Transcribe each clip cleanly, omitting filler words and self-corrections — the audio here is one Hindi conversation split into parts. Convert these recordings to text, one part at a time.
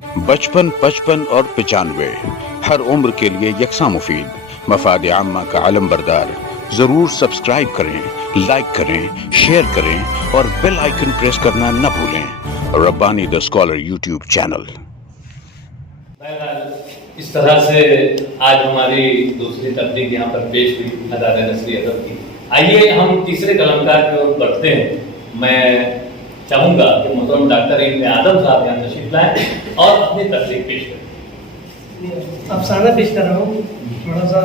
बचपन, 55 और 95 हर उम्र के लिए यकसा मुफीद, मफाद आम्मा का आलम बरदार। जरूर सब्सक्राइब करें, लाइक करें, शेयर करें और बेल आइकन प्रेस करना न भूलें। Rabbani the scholar YouTube channel. इस तरह से आज हमारी दूसरी तकनीक यहाँ पर पेश हुई अदाद नस्री अदब की। आइए हम तीसरे कलमकार की ओर बढ़ते हैं। मैं चाहूँगा कि मोहतरम डॉक्टर इब्न आदम साहब यहाँ तशरीफ लाएं और अपनी तकनीक पेश करें। अफसाना पेश कर रहा हूँ, थोड़ा सा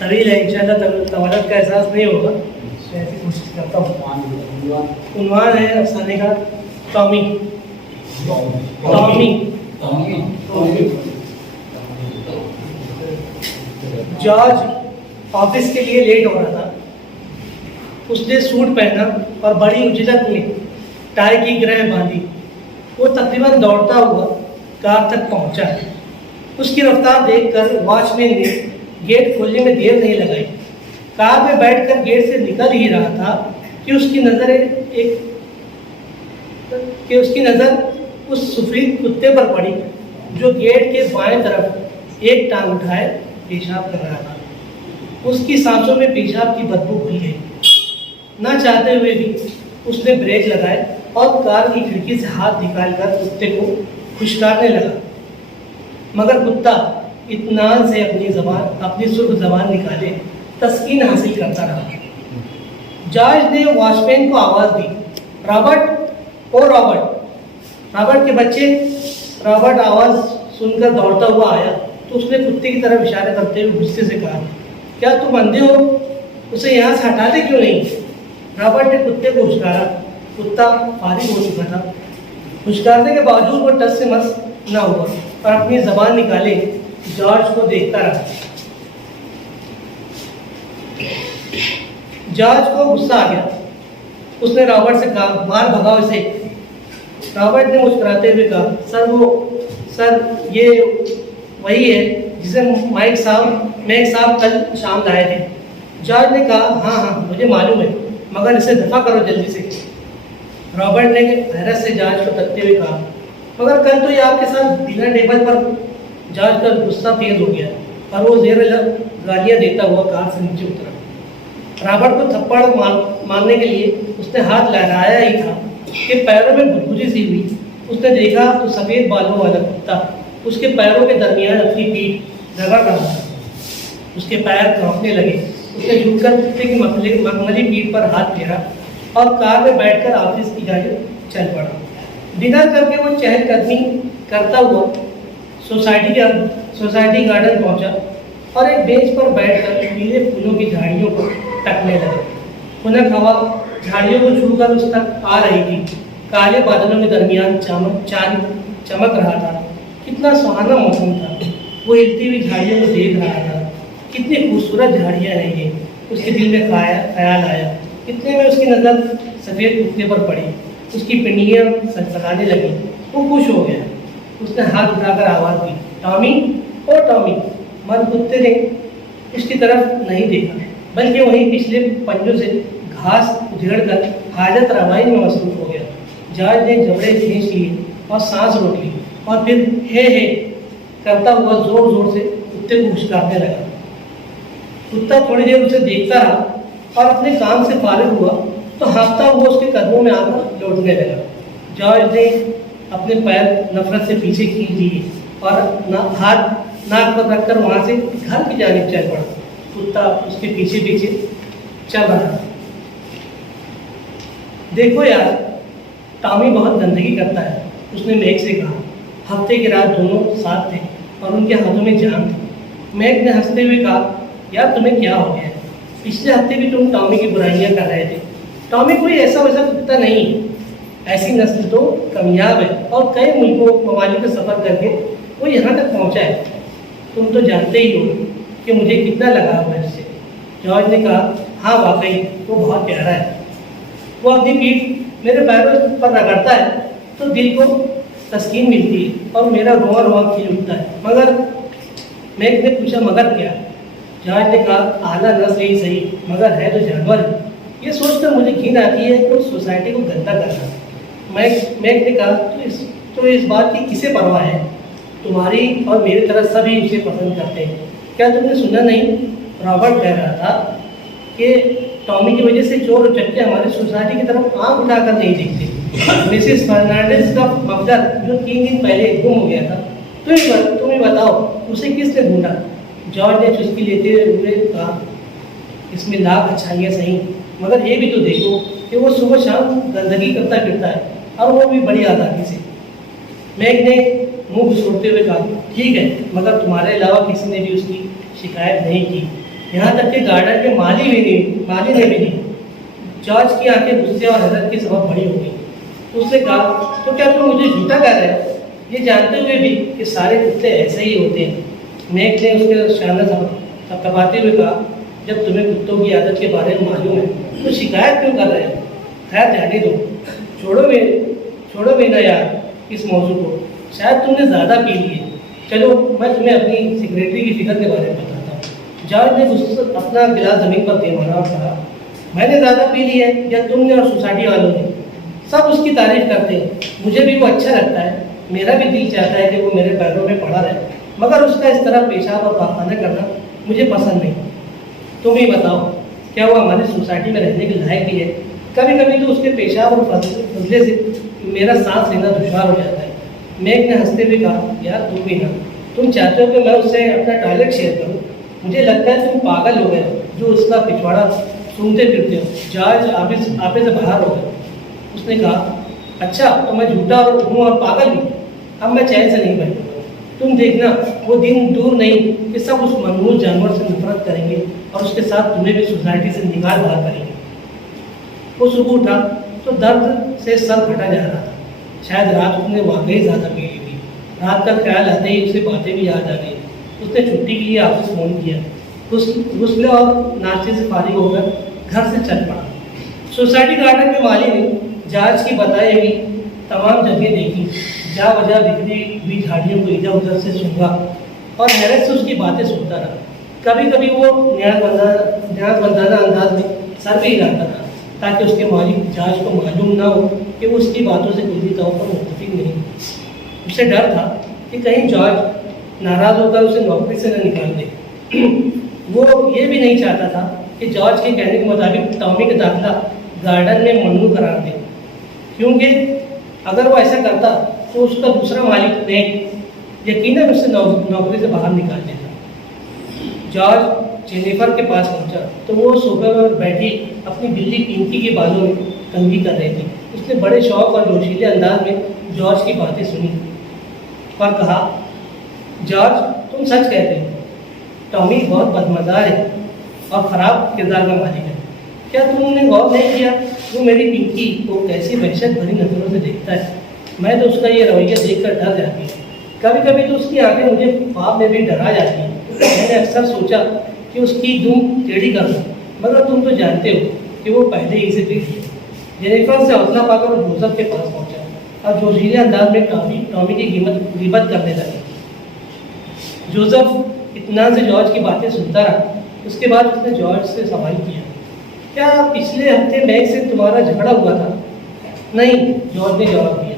तवील है, इंशाल्लाह तवलद का एहसास नहीं होगा, ऐसी कोशिश करता हूँ। उन्वान है अफसाने का टॉमी। जॉर्ज ऑफिस के लिए लेट हो रहा था। उसने सूट पहना और बड़ी उजलत में टाई की ग्रह बांधी। वो तकरीबन दौड़ता हुआ कार तक पहुंचा। उसकी रफ्तार देखकर वॉचमैन ने गेट खोलने में देर नहीं लगाई। कार में बैठकर गेट से निकल ही रहा था कि उसकी नज़र उस सफेद कुत्ते पर पड़ी जो गेट के बाएं तरफ एक टांग उठाए पेशाब कर रहा था। उसकी सांसों में पेशाब की बदबू घुल गई। ना चाहते हुए भी उसने ब्रेक लगाए और कार की खिड़की से हाथ निकालकर कुत्ते को खुशकारने लगा, मगर कुत्ता इत्मीनान से अपनी सुर्ख जबान निकाले तस्कीन हासिल करता रहा। जॉर्ज ने वॉचमैन को आवाज़ दी, रॉबर्ट, ओ रॉबर्ट। रॉबर्ट के बच्चे। रॉबर्ट आवाज़ सुनकर दौड़ता हुआ आया तो उसने कुत्ते की तरफ इशारे करते हुए गुस्से से कहा, क्या तुम अंधे हो? उसे यहाँ से हटाते क्यों नहीं? रॉबर्ट ने कुत्ते को हुचकारा। कुत्ता फारिग हो चुका था। हुचकारने के बावजूद वो टस से मस न हुआ और अपनी जबान निकाले जॉर्ज को देखता रहा। जॉर्ज को गुस्सा आ गया। उसने रॉबर्ट से कहा, मार भगाओ इसे। रॉबर्ट ने मुस्कुराते हुए कहा, सर ये वही है जिसे मैक साहब कल शाम लाए थे। जॉर्ज ने कहा, हाँ मुझे मालूम है, मगर इसे दफा करो जल्दी से। रॉबर्ट ने हैरत से जॉर्ज को तकते हुए कहा, मगर कल तो ये आपके साथ डिनर टेबल पर। जॉर्ज का गुस्सा तेज हो गया और वो जेर गालियाँ देता हुआ कार से नीचे उतरा। रॉबर्ट को थप्पड़ मारने के लिए उसने हाथ लहराया ही था कि पैरों में गुदगुदी सी हुई। उसने देखा तो सफ़ेद बालों वाला कुत्ता उसके पैरों के दरमियान अपनी पीठ रगड़ रहा था। उसके पैर कांपने लगे। उसने झुककर कुत्ते की मखमली पीठ पर हाथ फेरा और कार में बैठकर ऑफिस की जाने चल पड़ा। डिनर करके वो चहलकदमी करता हुआ सोसाइटी गार्डन पहुंचा और एक बेंच पर बैठकर पीले फूलों की झाड़ियों को तकने लगा। खुनक हवा झाड़ियों को छूकर उस तक आ रही थी। काले बादलों के दरमियान चमक रहा था। कितना सुहाना मौसम था। वो हिलती हुई झाड़ियों को देख रहा था। कितनी खूबसूरत झाड़ियाँ हैं ये। उसके दिल में ख्याल आया। इतने में उसकी नज़र सफ़ेद कुत्ते पर पड़ी। उसकी पिंडियाँ सनसनाने लगी। वो खुश हो गया। उसने हाथ उठाकर आवाज़ दी, टॉमी, ओ टॉमी। मगर कुत्ते ने उसकी तरफ नहीं देखा, बल्कि वहीं पिछले पंजों से घास उधेड़कर हाजत रवाई में मसरूफ हो गया। जॉर्ज ने जबड़े खींच लिए और सांस रोक ली और फिर हे करता हुआ जोर जोर से कुत्ते को हुचकारने लगा। कुत्ता थोड़ी देर उसे देखता रहा और अपने काम से फारिग हुआ तो हाँफता हुआ उसके कदमों में आकर लौटने लगा। जॉर्ज ने अपने पैर नफरत से पीछे खींच लिए और हाथ नाक पर रखकर वहाँ से घर की जानिब चल पड़ा। कुत्ता उसके पीछे चल रहा था। देखो यार, टॉमी बहुत गंदगी करता है, उसने मैक से कहा। हफ्ते की रात दोनों साथ थे और उनके हाथों में जान थी। मैक ने हंसते हुए कहा, यार तुम्हें क्या हो गया? पिछले हफ्ते भी तुम टॉमी की बुराइयां कर रहे थे। टॉमी कोई ऐसा वैसा कुत्ता नहीं, ऐसी नस्ल तो कामयाब है और कई ममालिक का सफ़र करके वो यहाँ तक पहुँचा है। तुम तो जानते ही हो कि मुझे कितना लगाव है इससे। जॉर्ज ने कहा, हाँ वाकई वो बहुत प्यारा है। वो अपनी पीठ मेरे पैरों पर रगड़ता है तो दिल को तस्कीन मिलती है और मेरा रोआ रोआ खिल उठता है। मगर मैक ने पूछा, मगर क्या? जॉर्ज ने कहा, आला नस्ल ही सही, मगर है तो जानवर। ये सोचकर मुझे घिन आती है कि उस सोसाइटी को गंदा करना। मैक ने कहा, तो इस बात की किसे परवाह है? तुम्हारी और मेरी तरह सभी उसे पसंद करते हैं। क्या तुमने सुना नहीं? रॉबर्ट कह रहा था कि टॉमी की वजह से चोर और चक्के हमारी सोसाइटी की तरफ आंख उठाकर नहीं देखते। मिसेस फर्नांडिस का मकदर जो 3 दिन पहले गुम हो गया था, तुम ही बताओ उसे किसने ढूंढा? जॉर्ज ने चुस्की लेते हुए कहा, इसमें लाख अच्छाइयाँ सही, मगर ये भी तो देखो कि वो सुबह शाम गंदगी करता फिरता है, और वो भी बड़ी आज़ादी से। मैग ने मुंह घुसोड़ते हुए कहा, ठीक है, मगर तुम्हारे अलावा किसी ने भी उसकी शिकायत नहीं की, यहाँ तक कि गार्डन के माली ने भी नहीं। जॉर्ज की आंखें गुस्से और हैरत के सबब बड़ी हो गई। तो उसने कहा, तो क्या तुम मुझे झूठा कह रहे हो, ये जानते हुए भी कि सारे कुत्ते ऐसे ही होते हैं? मैग ने उसके शानदार थपथपाते हुए कहा, जब तुम्हें कुत्तों की आदत के बारे में मालूम है तो शिकायत क्यों कर रहे हो? खैर जाने दो, छोड़ो मेरा यार इस मौजू को, शायद तुमने ज़्यादा पी ली है। चलो मैं तुम्हें अपनी सेक्रेटरी की फिक्र के बारे में बताता हूँ। जॉर्ज ने अपना गिलास ज़मीन पर दे मारा और कहा, मैंने ज़्यादा पी ली है या तुमने और सोसाइटी वालों ने? सब उसकी तारीफ करते हैं, मुझे भी वो अच्छा लगता है, मेरा भी दिल चाहता है कि वो मेरे पैरों में पड़ा रहे, मगर उसका इस तरह पेशाब और पाखाना करना मुझे पसंद नहीं। तुम ही बताओ, क्या वो हमारी सोसाइटी में रहने के लायक भी है? कभी कभी तो उसके पेशाब और फजले से मेरा सांस लेना दुश्वार हो जाता है। मैग ने हंसते हुए कहा, यार तुम भी ना, तुम चाहते हो कि मैं उससे अपना टॉयलेट शेयर करूं? मुझे लगता है तुम पागल हो गए हो जो उसका पिछवाड़ा सूंघते फिरते हो। जॉर्ज आपे से बाहर हो गए। उसने कहा, अच्छा तो मैं झूठा हूँ और पागल भी? अब मैं चैन से नहीं बैठूंगा। तुम देखना, वो दिन दूर नहीं कि सब उस मनहूस जानवर से नफरत करेंगे और उसके साथ तुम्हें भी सोसाइटी से निकाल बाहर करेंगे। वो सुबह उठा तो दर्द से सर फटा जा रहा था। शायद रात उसने वाकई ज़्यादा पी ली थी। रात का ख्याल आते ही उसे बातें भी याद आ गई। उसने छुट्टी के लिए ऑफिस फ़ोन किया, गुस्ले और नाश्ते से फारिग होकर घर से चल पड़ा। सोसाइटी गार्डन में माली ने जॉर्ज की बताई हुई तमाम जगह देखी, जा वजह बिखरी हुई झाड़ियों को इधर उधर से सूंघा और हैरत से उसकी बातें सुनता रहा। कभी कभी वो न्याज़बंदाना अंदाज में सर भी हिलाता था ताकि उसके मालिक जॉर्ज को मालूम ना हो कि वो उसकी बातों से किसी तौर पर मुतफिक नहीं। उसे डर था कि कहीं जॉर्ज नाराज़ होकर उसे नौकरी से न निकाल दे। वो ये भी नहीं चाहता था कि जॉर्ज के कहने के मुताबिक टॉमी का दाखिला गार्डन में ममनू करार दे, क्योंकि अगर वो ऐसा करता तो उसका दूसरा मालिक मैग यकीनन उसे नौकरी से बाहर निकाल देता। जॉर्ज जेनिफर के पास पहुंचा तो वो सोफे पर बैठी अपनी बिल्ली पिंकी के बालों में कंघी कर रही थी। उसने बड़े शौक और जोशीले अंदाज में जॉर्ज की बातें सुनी और कहा, जॉर्ज तुम सच कहते हो, टॉमी बहुत बदमज़ार है और ख़राब किरदार का मालिक है। क्या तुमने गौर नहीं किया वो मेरी पिंकी को कैसी वहशत भरी नज़रों से देखता है? मैं तो उसका ये रवैया देखकर डर जाती हूँ। कभी कभी तो उसकी आंखें मुझे ख्वाब में भी डरा जाती हैं। मैंने अक्सर सोचा कि उसकी दुम टेढ़ी कर दूँ, मगर तुम तो जानते हो कि वो पहले ही से टेढ़ी है। जेनिफर से हौसला पाकर वो जोसेफ के पास पहुंचा और जोशीले अंदाज में टॉमी की गिबत करने लगा। जोसेफ इत्मीनान से जॉर्ज की बातें सुनता रहा। उसके बाद उसने जॉर्ज से सवाल किया, क्या पिछले हफ्ते मैग से तुम्हारा झगड़ा हुआ था? नहीं, जॉर्ज ने जवाब दिया।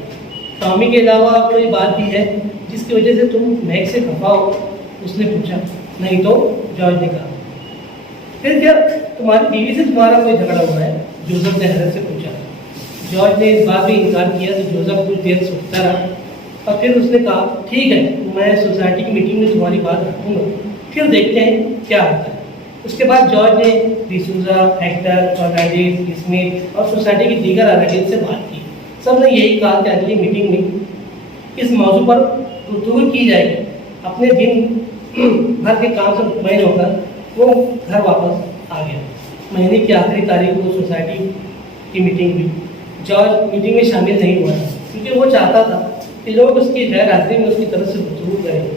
टॉमी के अलावा कोई बात भी है जिसकी वजह से तुम मैग से खफा हो? उसने पूछा। नहीं तो, जॉर्ज ने कहा। फिर क्या तुम्हारी बीवी से तुम्हारा कोई झगड़ा हुआ है? जोसेफ ने हैरत से पूछा। जॉर्ज ने इस बात भी इनकार किया तो जोसेफ कुछ देर सोचता रहा और फिर उसने कहा, ठीक है, मैं सोसाइटी की मीटिंग में तुम्हारी बात रखूँगा, फिर देखते हैं क्या होता है। उसके बाद जॉर्ज ने डिसूजा, हेक्टर, फर्नांडिस, स्मिथ और सोसाइटी की दीगर अरकान से बात की। सब ने यही कहा कि अगली मीटिंग में इस मौजू पर गुफ्तगू की जाएगी। अपने दिन भर के काम से मुतमईन होकर वो घर वापस आ गया। महीने की आखिरी तारीख को सोसाइटी की मीटिंग हुई। जॉर्ज मीटिंग में शामिल नहीं हुआ था क्योंकि वो चाहता था कि लोग उसकी गैर हाजिरी में उसकी तरफ से गुफ्तगू करें।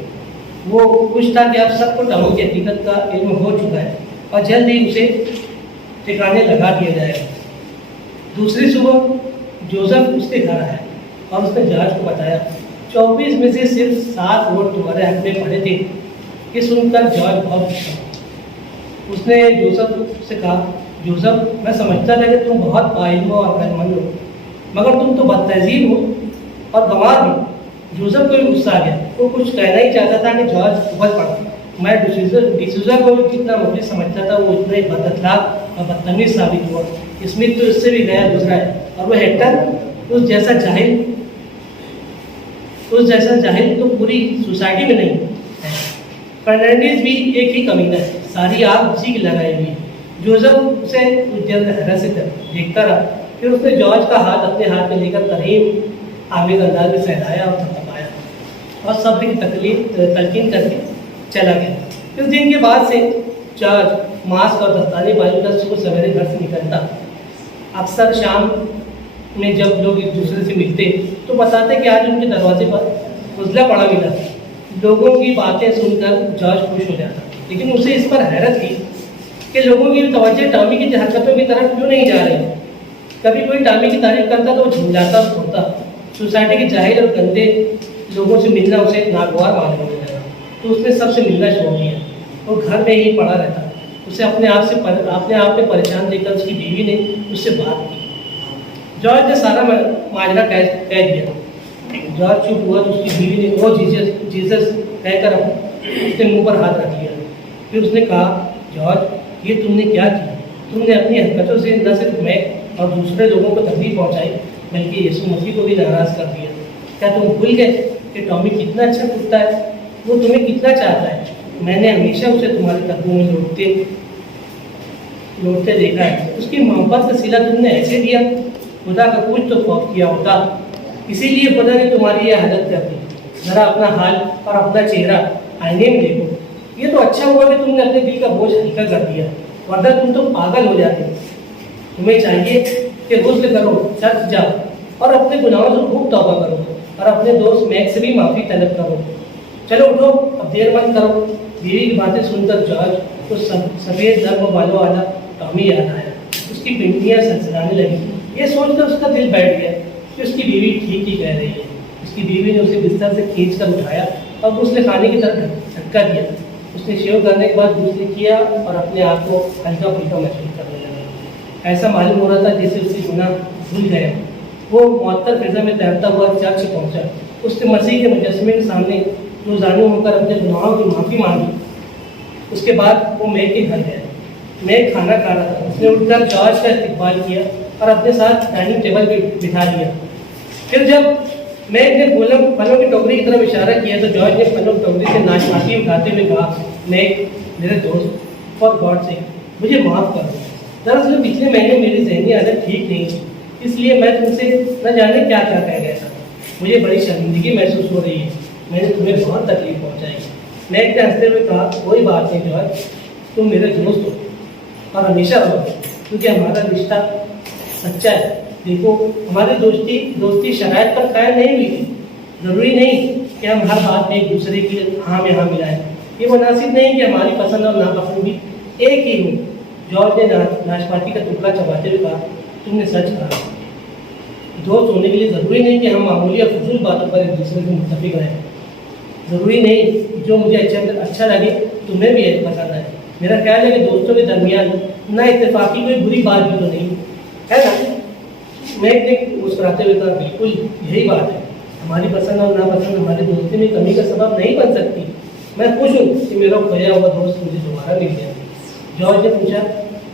वो खुश था कि अब सबको टॉमी की हकीकत का इल्म हो चुका है और जल्द ही उसे ठिकाने लगा दिया जाएगा। दूसरी सुबह जोसेफ उसके घर आया और उसने जॉर्ज को बताया, 24 में से सिर्फ 7 वोट तुम्हारे हक में पड़े थे। ये सुनकर जॉर्ज बहुत खुश था। उसने जोसेफ से कहा, जोसेफ, मैं समझता था कि तुम बहुत बाइल्म और अक्लमंद हो, मगर तुम तो बदतहजीब हो और गंवार भी। जोसेफ को भी गुस्सा आ गया। वो कुछ कहना ही चाहता था कि जॉर्ज उबल पड़ा। मैं डिसूजा को जितना मुझे समझता था वो इतना ही बदअखलाक और बदतमीज साबित हुआ। स्मिथ तो इससे भी गया गुजरा है, और वो हेक्टर उस जैसा जाहिल तो पूरी सोसाइटी में नहीं है। फर्नांडिस भी एक ही कमीना है, सारी आग उसी की लगाई हुई है। जोसेफ उसे कुछ देर हैरत से देखता रहा, फिर उसने जॉर्ज का हाथ अपने हाथ में लेकर करीब आमिर अंदाज में सहलाया और थपथपाया और सब्र की तलकीन करके चला गया। कुछ दिन के बाद से जॉर्ज मास्क और दस्ताने बाजू का सुबह सवेरे घर से निकलता। अक्सर शाम में जब लोग एक दूसरे से मिलते तो बताते कि आज उनके दरवाजे पर उजला पड़ा मिला। लोगों की बातें सुनकर जॉर्ज खुश हो जाता, लेकिन उसे इस पर हैरत थी कि लोगों की तवज्जो टॉमी की हरकतों की तरफ क्यों नहीं जा रही। कभी कोई टॉमी की तारीफ करता तो वो झुंझलाता और रोता। सोसाइटी के जाहिल और गंदे लोगों से मिलना उसे नागवार मालूम होने लगा, तो उसने सबसे मिलना छोड़ दिया। वो घर में ही पड़ा रहता। उसे अपने आप में परेशान देखकर उसकी बीवी ने उससे बात की। जॉर्ज ने सारा माजरा कह दिया। जॉर्ज चुप हुआ तो उसकी बीवी ने वो जीसस कहकर उसने मुंह पर हाथ रख लिया। फिर उसने कहा, जॉर्ज ये तुमने क्या किया? तुमने अपनी हरकतों से न सिर्फ मैं और दूसरे लोगों को तकलीफ पहुंचाई, बल्कि यीशु मसीह को भी नाराज़ कर दिया। क्या तुम भूल गए कि टॉमी कितना अच्छा कुत्ता है? वो तुम्हें कितना चाहता है। मैंने हमेशा उसे तुम्हारे कदमों में लौटते देखा है। उसकी मोहब्बत का सिला तुमने ऐसे दिया, खुदा का कुछ तो खौफ किया होता, इसीलिए खुदा ने तुम्हारी ये हालत कर दी। ज़रा अपना हाल और अपना चेहरा आईने में देखो। ये तो अच्छा हुआ कि तुमने अपने दिल का बोझ हल्का कर दिया, वरना तुम तो पागल हो जाते। तुम्हें चाहिए कि गुस्ल करो, चर्च जाओ और अपने गुनाहों से खूब तौबा करो और अपने दोस्त मैक से भी माफ़ी तलब करो। चलो उठो, अब देर मत करो। बीवी की बातें सुनकर जॉर्ज को सफ़ेद रंग बालों वाला टॉमी याद आया। उसकी पिंडियाँ सनसनाने लगी। ये सोचकर उसका दिल बैठ गया कि उसकी बीवी ठीक ही कह रही है। उसकी बीवी ने उसे बिस्तर से खींच कर उठाया और गुस्ल खाने की तरफ झटका दिया। उसने शेव करने के बाद गुस्ल किया और अपने आप को हल्का फुल्का महसूस करने लगा। ऐसा मालूम हो रहा था जैसे उसकी गुनाह भूल गया। वो मुअत्तर फिजा में तैरता हुआ चर्च पहुंचा। उसने मसीह के मुजस्समे के सामने रोज़ानू होकर अपने गुनाहों की माफ़ी मांगी। उसके बाद वो मैक के घर गया। मैक खाना खा रहा था। उसने उठकर जॉर्ज का इस्तकबाल किया और अपने साथ डाइनिंग टेबल पर बिठा लिया। फिर जब मैक ने फलों की टोकरी की तरफ इशारा किया तो जॉर्ज ने फलों की टोकरी से नाशपाती उठाते हुए कहा, मैक मेरे दोस्त, फॉर गॉड से मुझे माफ़ कर दो। दरअसल पिछले महीने मेरी ज़हनी हालत ठीक नहीं थी, इसलिए मैं तुमसे न जाने क्या क्या कह गया था। मुझे बड़ी शर्मिंदगी महसूस हो रही है। मैंने तुम्हें बहुत तकलीफ पहुंचाई। मैक ने हंसते हुए कहा, कोई बात नहीं जॉर्ज, तुम मेरे दोस्त हो और हमेशा रहो, क्योंकि हमारा रिश्ता सच्चा है। देखो, हमारी दोस्ती शराइत पर कायम नहीं हुई थी। ज़रूरी नहीं कि हम हर बात में एक दूसरे की हाँ में हाँ मिलाएं। ये मुनासिब नहीं कि हमारी पसंद और नापसंद भी एक ही हो। जॉर्ज ने नाशपाती का टुकड़ा चबाते हुए कहा, तुमने सच कहा। दोस्त होने के लिए ज़रूरी नहीं कि हम मामूली या फजूल बातों पर एक दूसरे से मुत्तफिक रहें। ज़रूरी नहीं जो मुझे अच्छा लगे तुम्हें भी पसंद आए। मेरा ख्याल है कि दोस्तों के दरमियान ना इत्तेफाकी कोई बुरी बात भी तो नहीं है ना। मैक ने मुस्कुराते हुए कहा, बिल्कुल यही बात है। हमारी पसंद और नापसंद हमारी दोस्ती में कमी का सबब नहीं बन सकती। मैं खुश हूँ कि मेरा खोया हुआ दोस्त मुझे दोबारा मिल गया। जॉर्ज ने पूछा,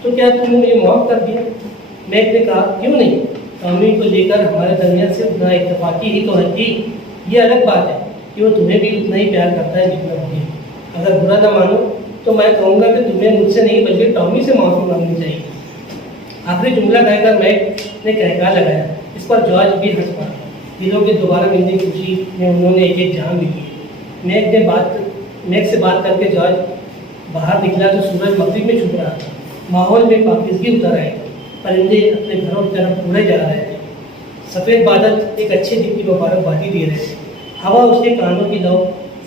तो क्या तुमने मुझे माफ़ कर दिया? मैक ने कहा, क्यों नहीं। टॉमी को लेकर हमारे दरमियान सिर्फ ना इत्तेफाकी ही तो है थी। ये अलग बात है कि वो तुम्हें भी उतना ही प्यार करता है जितना मुझे। अगर बुरा ना मानो तो मैं कहूँगा कि तुम्हें मुझसे नहीं बल्कि टॉमी से माफ़ी मांगनी चाहिए। आखिरी जुमला कहकर मैक ने कहकार लगाया। इस पर जॉर्ज भी हंस पड़ा। दिलों के दोबारा मिलने की खुशी में उन्होंने एक एक जान भी ली। मैक से बात करके जॉर्ज बाहर निकला तो सूरज मगरिब में छुप रहा था। माहौल में पाकिज़गी उतर आए। परिंदे अपने घरों की तरफ उड़े जा रहे थे। सफ़ेद बादल एक अच्छे दिन की मुबारकबादी दे रहे थे। हवा उसके कानों की लौ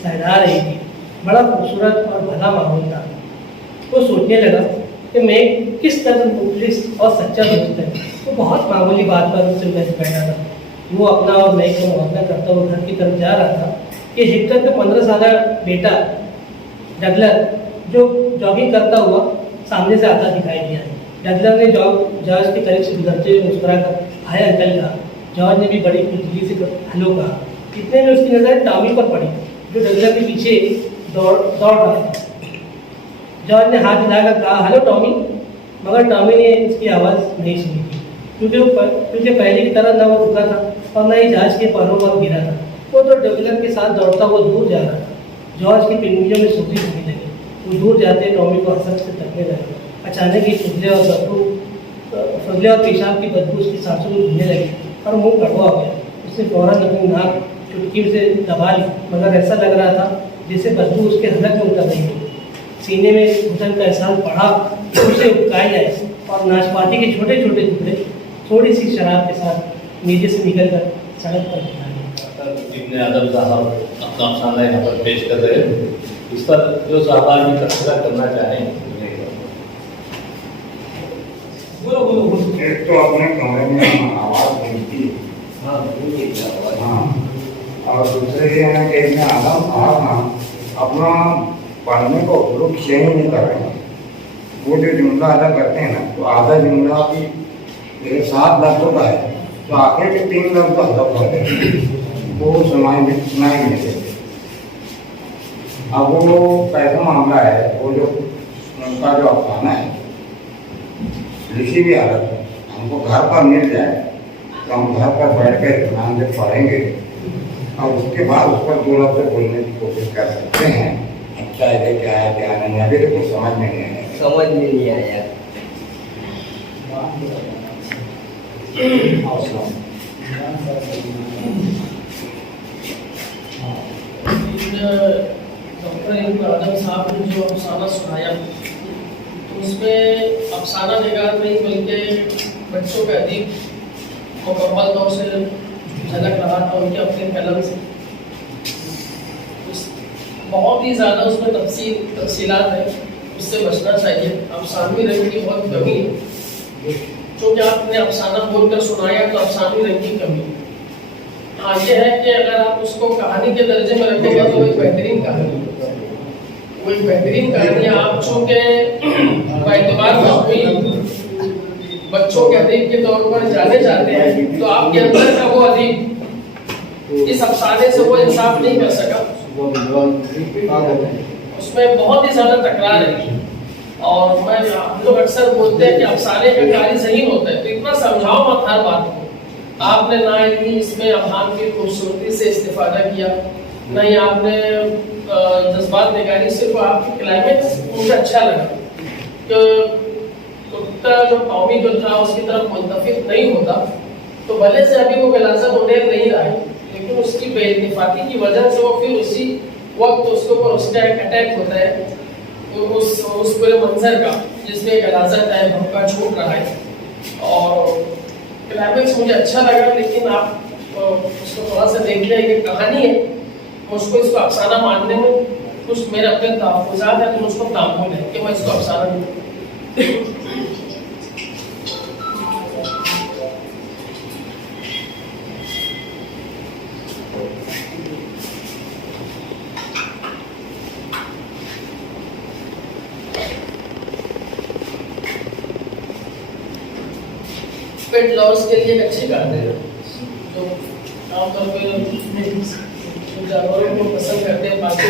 सहला रही थी। बड़ा खूबसूरत और भला माहौल था। वो सोचने लगा कि मैं किस तरह मुखलिस और सच्चा दोस्त है। वो बहुत मामूली बात पर उससे उलझ बैठा था। वो अपना और मैक का मुआवजा करता हुआ घर की तरफ जा रहा था कि हेक्टर का 15 साल बेटा डगलर जो जॉगिंग करता हुआ सामने से आता दिखाई दिया। डगलर ने जॉर्ज के करीब से गुजरते हुए मुस्कुरा कर, हाय अंकल कहा। जॉर्ज ने भी बड़ी खुशदिली से हेलो कहा। इतने में उसकी नज़र टॉमी पर पड़ी, जो डगलर के पीछे दौड़ रहा था। जॉर्ज ने हाथ हिलाकर कहा, हेलो टॉमी, मगर टॉमी ने इसकी आवाज़ नहीं सुनी थी, क्योंकि पहले की तरह न वो रुका था और न ही जहाज के पैरों पर गिरा था। वो तो डगलर के साथ दौड़ता हुआ दूर जा रहा था। जॉर्ज की पिंगलियों में सूखी होने लगी। वो दूर जाते टॉमी को हसरत से तकने लगा। अचानक ही फजले और पेशाब की बदबू उसकी सांसों में घूमने लगी और मुंह कड़वा हो गया। उसने फौरन अपनी नाक चुटकी से दबा ली, मगर ऐसा लग रहा था जैसे बदबू उसके हलक में उतर रही हो। सीने में घुटन का एहसास बढ़ा तो उसे उबकाई आई और नाशपाती के छोटे छोटे टुकड़े थोड़ी सी शराब के साथ नीचे से निकलकर सड़क पर गिरा दिए। इब्न अदब साहब अपना अफसाना यहाँ पर पेश कर रहे हैं। इस पर जो साहबान भी तबसरा करना चाहें। एक तो अपने कमरे में आवाज़ सुनती है, हाँ, और दूसरे ये है कि इसमें आदम अपना पढ़ने को लोग चेंज नहीं कर रहे हैं। वो जो जुमला अदा करते हैं ना, तो आधा जुमला भी 7 लफ्ज़ों का है, तो आखिर के 3 लफ्ज़ हज़फ कर देते, वो सुनाई नहीं देते। अब वो कैसा मामला है, वो जो उनका जो अफसाना है लिखी भी हालत है, हमको घर पर मिल जाए तो हम घर पर बैठ कर इत्मीनान से पढ़ेंगे और उसके बाद उस पर 2 लफ्ज़ बोलने की कोशिश कर सकते हैं। अच्छा है क्या है क्या नहीं, अभी तो कुछ समझ में नहीं आया। समझ में नहीं आया। डॉक्टर इब्न अदब साहब ने जो अफसाना सुनाया, तो उसमें अफसाना निगार नहीं बल्कि बच्चों का अदीब मुकम्मल तौर से झलक रहा था उनके अपने कलम से। बहुत ही ज़्यादा उसमें तफसीलात है, उससे बचना चाहिए। अफसानवी रंग की बहुत कमी है, क्योंकि आपने अफसाना बोलकर सुनाया तो अफसानवी रंग की कमी। हाँ, ये है कि अगर आप उसको कहानी के दर्जे में रखेंगे तो वो एक बेहतरीन कहानी है। वो एक बेहतरीन कहानी है। आप चूँकि एतबार बच्चों के अदीब के तौर पर जाने जाते हैं, तो आपके अंदर का वो अदीब इस अफसाने से वो इंसाफ नहीं कर सका। उसमें बहुत ही ज़्यादा तकरार है, और हम लोग अक्सर बोलते हैं कि अफसाने का कारी ज़हीन होता है, तो इतना समझाओ मत हर बात को। आपने ना ही इसमें अफहाम की खूबसूरती से इस्तेफादा किया, ना ही आपने जज्बात निगारी, सिर्फ आपकी क्लाइमेक्स मुझे अच्छा लगा कि कुत्ता जो टॉमी जो था उसकी तरफ मुंतफिक नहीं होता, तो भले से अभी वो गलाजत उड़ेल नहीं रहा है, लेकिन उसकी बेइत्तेफाकी की वजह से वो फिर उसी वक्त उसके ऊपर उसका एक अटैक होता है, तो उस पूरे मंजर का जिसमें गलाजत है, भौंका छूट रहा है। और क्लाइमेक्स मुझे अच्छा लगा, लेकिन आप उसको थोड़ा सा देख लें कि कहानी है, मुझको इसको अफसाना मानने में कुछ मेरे अपने तहफ़्फ़ुज़ात हैं, तो मुझको ताक़ुल है कि मैं इसको अफसाना नहीं। पेट लॉस के लिए एक अच्छी बात है, जो आमतौर पर जानवरों को पसंद करते हैं पालतू।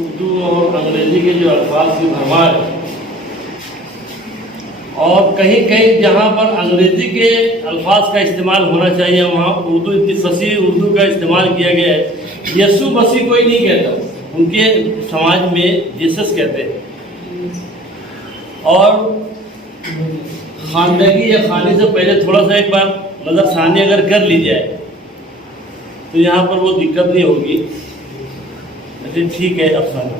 उर्दू और अंग्रेजी के जो अल्फाज की भरमार है, और कहीं कहीं जहाँ पर अंग्रेजी के अल्फाज का इस्तेमाल होना चाहिए वहाँ उर्दू, इतनी फसीह उर्दू का इस्तेमाल किया गया है। यीशु मसीह कोई नहीं कहता, उनके समाज में जीसस कहते हैं। और खानदगी या खाने से पहले थोड़ा सा एक बार नज़रसानी अगर कर ली जाए तो यहाँ पर वो दिक्कत नहीं होगी। अच्छा, ठीक है, अफसाना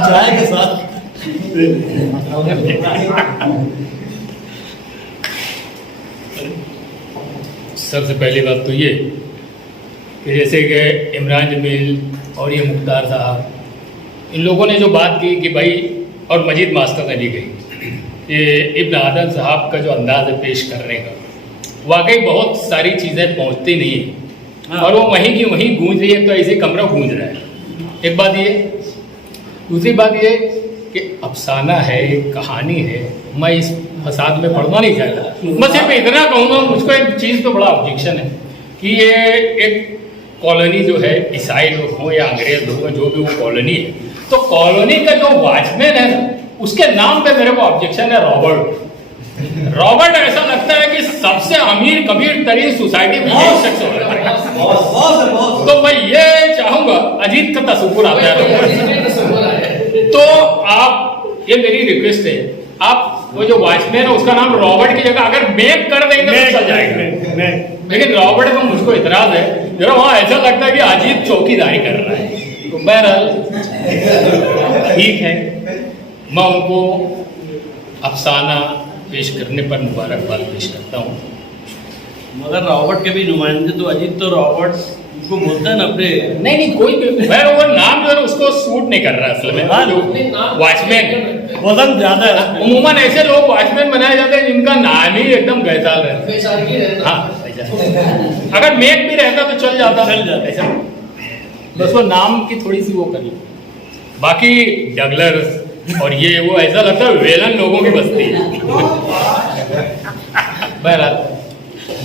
चाय के साथ सबसे पहली बात तो ये कि जैसे कि इमरान जमील और ये मुख्तार साहब, इन लोगों ने जो बात की कि भाई, और मजीद मास्टर ने भी कही, ये इब्न आदम साहब का जो अंदाज़ है पेश करने का, वाकई बहुत सारी चीज़ें पहुंचती नहीं है और वो वहीं की वहीं गूंज रही है, तो ऐसे कमरा गूंज रहा है। एक बात ये, दूसरी बात ये कि अफसाना है, एक कहानी है, मैं इस फसाद में पढ़ना नहीं चाहता। मैं सिर्फ इतना कहूँगा, मुझको एक चीज़ तो बड़ा ऑब्जेक्शन है कि ये एक कॉलोनी जो है, ईसाई लोग हों या अंग्रेज लोग हों, जो भी वो कॉलोनी है, तो कॉलोनी का जो वॉचमैन है उसके नाम पे मेरे को ऑब्जेक्शन है, रॉबर्ट। रॉबर्ट ऐसा लगता है कि सबसे अमीर कबीर तरीन सोसाइटी में एक शख्स होता है। तो मैं ये चाहूंगा, अजीत का तस्वुर आता है, तो आप, ये मेरी रिक्वेस्ट है, आप वो जो वॉचमैन है उसका नाम रॉबर्ट की जगह अगर मैक कर देंगे तो चल जाएगा, लेकिन रॉबर्ट को मुझको इतराज है, जरा वहां ऐसा लगता है कि अजीत चौकीदारी कर रहा है। तो बहरहाल ठीक है, मैं उनको अफसाना पेश करने पर मुबारकबाद पेश करता हूँ। मगर रॉबर्ट के भी नुमाइंदे तो अजीत तो रॉबर्ट को बोलते हैं ना अपने। नहीं कोई भी, मैं वो नाम जो है उसको सूट नहीं कर रहा असल में। वॉचमैन वजन ज्यादा है, उमूमन ऐसे लोग वॉचमैन बनाए जाते हैं जिनका नाम ही एकदम गैसाल रहता। हाँ, अगर मेक भी रहता तो चल जाता ऐसा, बस वो नाम की थोड़ी सी वो करी। बाकी डगलर्स और ये वो ऐसा लगता है वेलन लोगों की बस्ती है। बहरहाल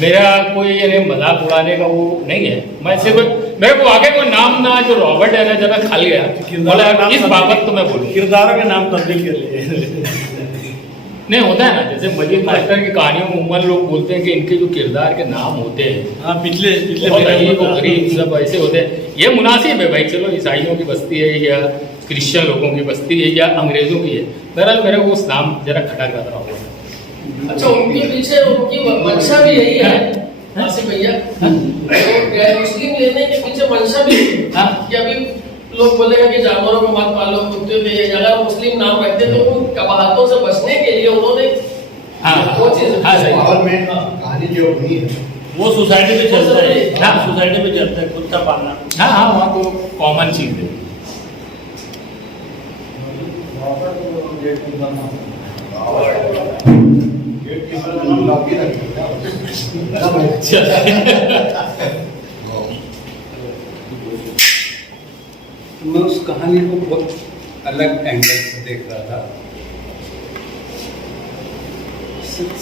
मेरा कोई यानी मजाक उड़ाने का वो नहीं है, मैं सिर्फ मेरे को आगे कोई नाम ना जो रॉबर्ट है ना जरा खल गया, इस बाबत तो मैं बोलूँ किरदारों के नाम तब्दील कर लिए नहीं होता है ना, जैसे मजीद मास्टर की कहानियों में उमर लोग बोलते हैं कि इनके जो किरदार के नाम होते हैं, हाँ पिछले गरीब सब ऐसे होते हैं। ये मुनासिब है भाई, चलो ईसाइयों की बस्ती है या क्रिश्चियन लोगों की बस्ती है या अंग्रेजों की है, बहरहाल मेरे को उस नाम जरा खटक रहा होगा। अच्छा, उनके पीछे उनकी मंशा भी यही है आसिफ भैया, गैर मुस्लिम लेने के पीछे मंशा भी है कि अभी लोग बोलेगा कि जानवरों को मत पालो, कुत्ते के, अगर मुस्लिम नाम रखते तो उन कबाहतों से बचने के लिए उन्होंने वो चीज कहानी जो हुई है वो सोसाइटी में चलता है। हाँ, सोसाइटी में चलता है कुत्ता पालना। हाँ हाँ, वहाँ तो कॉमन चीज है। मैं उस कहानी को बहुत अलग एंगल से देख रहा था।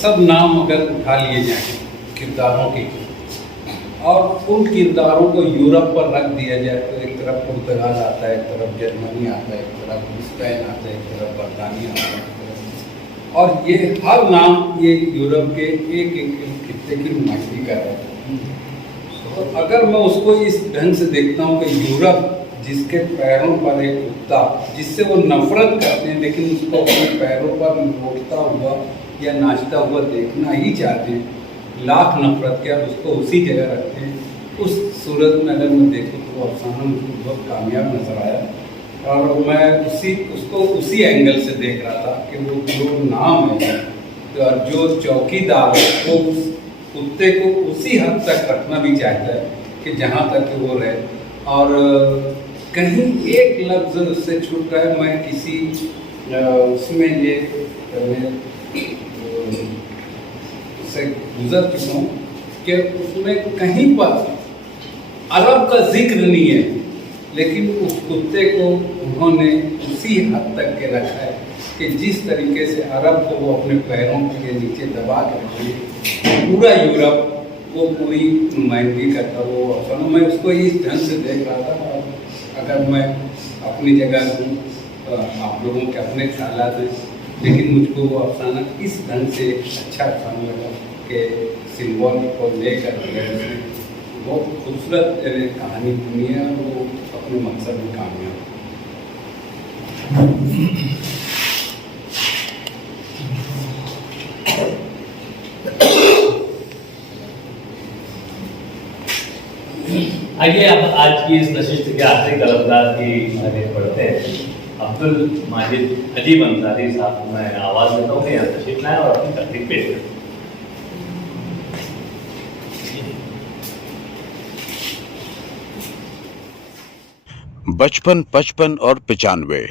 सब नाम अगर उठा लिए जाए किरदारों के, और उन किरदारों को यूरोप पर रख दिया जाए, तो एक तरफ पुर्तगाल आता है, एक तरफ जर्मनी आता है, एक तरफ स्पेन आता है, एक तरफ बरतानिया आता है, और ये हर नाम ये यूरोप के एक एक खित्ते की नुमाइंदगी कर रहे हैं। तो अगर मैं उसको इस ढंग से देखता हूँ कि यूरोप जिसके पैरों पर एक कुत्ता, जिससे वो नफरत करते हैं लेकिन उसको अपने पैरों पर लौटता हुआ या नाचता हुआ देखना ही चाहते हैं, लाख नफरत के उसको उसी जगह रखते हैं, उस सूरत में अगर मैं देखूँ तो वो अफसाना मुझको बहुत कामयाब नजर आया। और मैं उसको उसी एंगल से देख रहा था कि वो जो नाम है और जो चौकीदार है वो उस कुत्ते को उसी हद तक रखना भी चाहता है कि जहाँ तक वो रहे, और कहीं एक लफ्ज़ उससे छूट रहा है। मैं किसी उसमें ये से गुजर चुका हूँ कि उसमें कहीं पर अरब का जिक्र नहीं है, लेकिन उस कुत्ते को उन्होंने उसी हद तक के रखा है कि जिस तरीके से अरब को वो अपने पैरों के नीचे दबा के रखे, पूरा यूरोप वो पूरी नुमाइंदगी करता वो अफसाना। मैं उसको इस ढंग से देख रहा था। अगर मैं अपनी जगह हूँ, आप लोगों के अपने ख्यालात हैं, लेकिन मुझको वो अफसाना इस ढंग से अच्छा अफसाना लगा कि सिम्बॉल को लेकर बहुत खूबसूरत कहानी बनी है और वो अपने मकसद में कामयाब। आइए अब आज की इस नशिस्त के आखिरी कलमदार की आगे बढ़ते हैं। अब्दुल माजिद अजीब अंसारी साहब को मैं आवाज़ देता हूँ कि यहाँ तशरीफ लाएं और अपनी तकलीफ पेश करें। बचपन, 55 और 95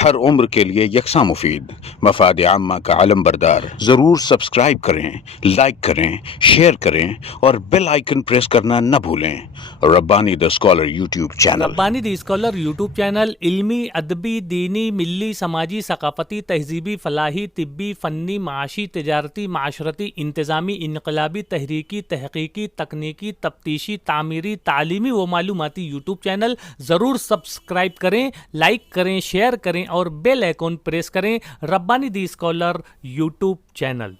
हर उम्र के लिए यकसा मुफीद, मफाद आम्मा का आलम बरदार। ज़रूर सब्सक्राइब करें, लाइक करें, शेयर करें और बेल आइकन प्रेस करना न भूलें। Rabbani the scholar YouTube channel. Rabbani the scholar YouTube channel इल्मी, अदबी, दीनी, मिल्ली, समाजी, सकाफती, तहजीबी, फलाही, तिब्बी, फ़न्नी, माशी, तिजारती, माशरती, इंतज़ामी, इनकलाबी, तहरीकी, तहकीकी, तकनीकी, तफ्तीशी, तामीरी, तालीमी व मालूमाती यूट्यूब चैनल। ज़रूर सब्सक्राइब करें, लाइक करें, शेयर करें और बेल आइकन प्रेस करें। Rabbani the scholar YouTube channel.